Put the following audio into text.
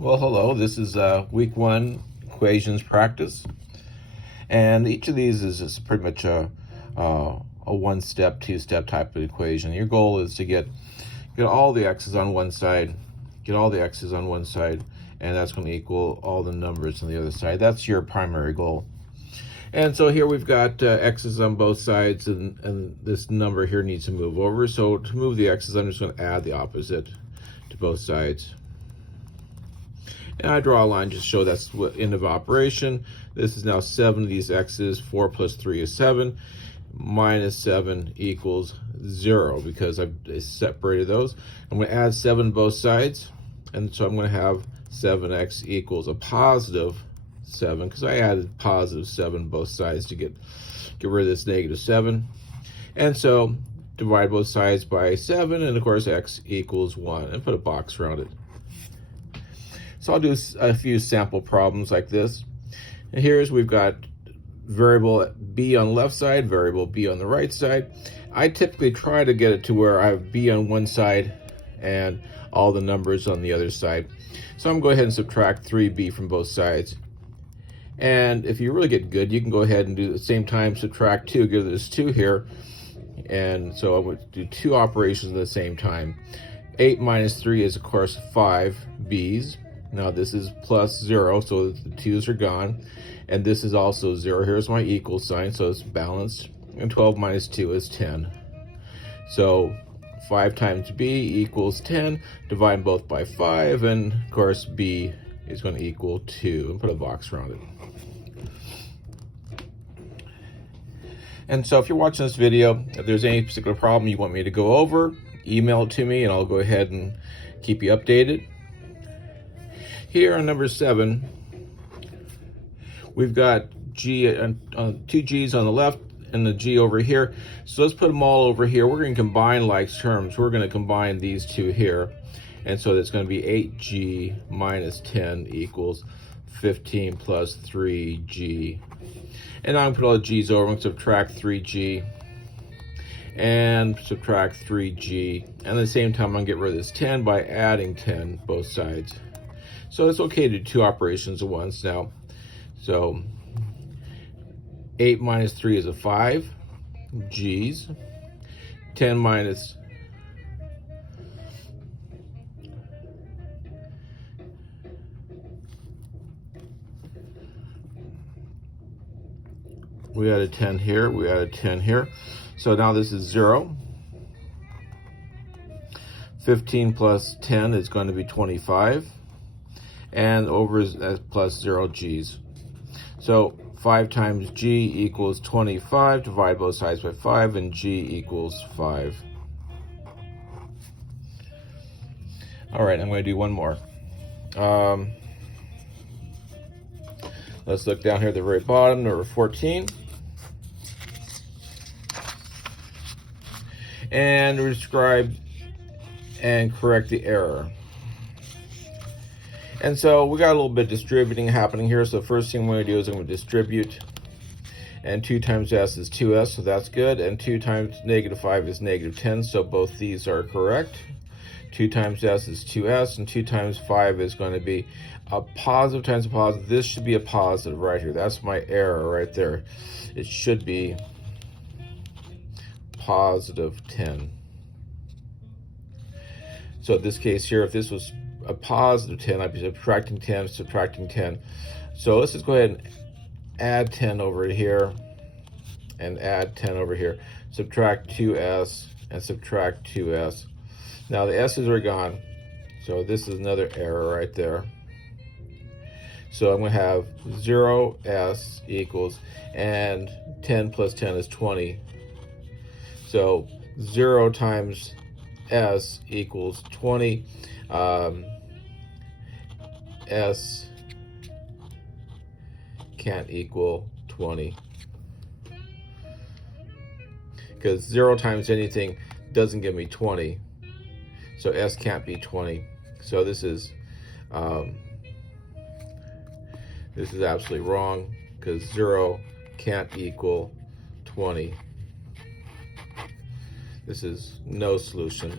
Well, hello, this is week one equations practice. And each of these is just pretty much a one-step, two-step type of equation. Your goal is to get all the x's on one side, and that's going to equal all the numbers on the other side. That's your primary goal. And so here we've got x's on both sides, and this number here needs to move over. So to move the x's, I'm just going to add the opposite to both sides. And I draw a line just to show that's what end of operation. This is now 7 of these x's. 4 plus 3 is 7. Minus 7 equals 0 because I've separated those. I'm going to add 7 both sides. And so I'm going to have 7x equals a positive 7 because I added positive 7 both sides to get rid of this negative 7. And so divide both sides by 7, and of course x equals 1, and put a box around it. So I'll do a few sample problems like this. And here's, we've got variable b on the left side, variable b on the right side. I typically try to get it to where I have b on one side and all the numbers on the other side. So I'm going to go ahead and subtract 3b from both sides. And if you really get good, you can go ahead and do at the same time subtract 2, give this 2 here. And so I would do 2 operations at the same time. 8 minus 3 is, of course, 5 b's. Now this is plus 0, so the 2's are gone. And this is also 0. Here's my equal sign, so it's balanced. And 12 minus 2 is 10. So 5 times b equals 10. Divide both by 5, and of course b is going to equal 2. And put a box around it. And so if you're watching this video, if there's any particular problem you want me to go over, email it to me and I'll go ahead and keep you updated. Here on number 7, we've got G, 2 G's on the left and the G over here. So let's put them all over here. We're going to combine like terms. We're going to combine these two here. And so it's going to be 8G minus 10 equals 15 plus 3G. And I'm going to put all the G's over. I'm going to subtract 3G and subtract 3G. And at the same time, I'm going to get rid of this 10 by adding 10 both sides. So it's okay to do 2 operations at once now. So 8 minus 3 is a 5 G's. 10 minus we added 10 here, we added 10 here. So now this is 0. 15 plus 10 is going to be 25. And over is plus 0 G's. So 5 times G equals 25. Divide both sides by 5, and G equals 5. All right, I'm going to do one more. Let's look down here at the very bottom, number 14. And describe and correct the error. And so we got a little bit of distributing happening here. So the first thing I'm going to do is I'm going to distribute. And 2 times s is 2s, so that's good. And 2 times negative 5 is negative 10, so both these are correct. 2 times s is 2s, and 2 times 5 is going to be a positive times a positive. This should be a positive right here. That's my error right there. It should be positive 10. So in this case here, if this was a positive 10, I'd be subtracting 10, subtracting 10. So let's just go ahead and add 10 over here and add 10 over here. Subtract 2s and subtract 2s. Now the s's are gone, so this is another error right there. So I'm going to have 0s equals, and 10 plus 10 is 20. So 0 times s equals 20. S can't equal 20 because 0 times anything doesn't give me 20. So S can't be 20. So this is absolutely wrong because 0 can't equal 20. This is no solution.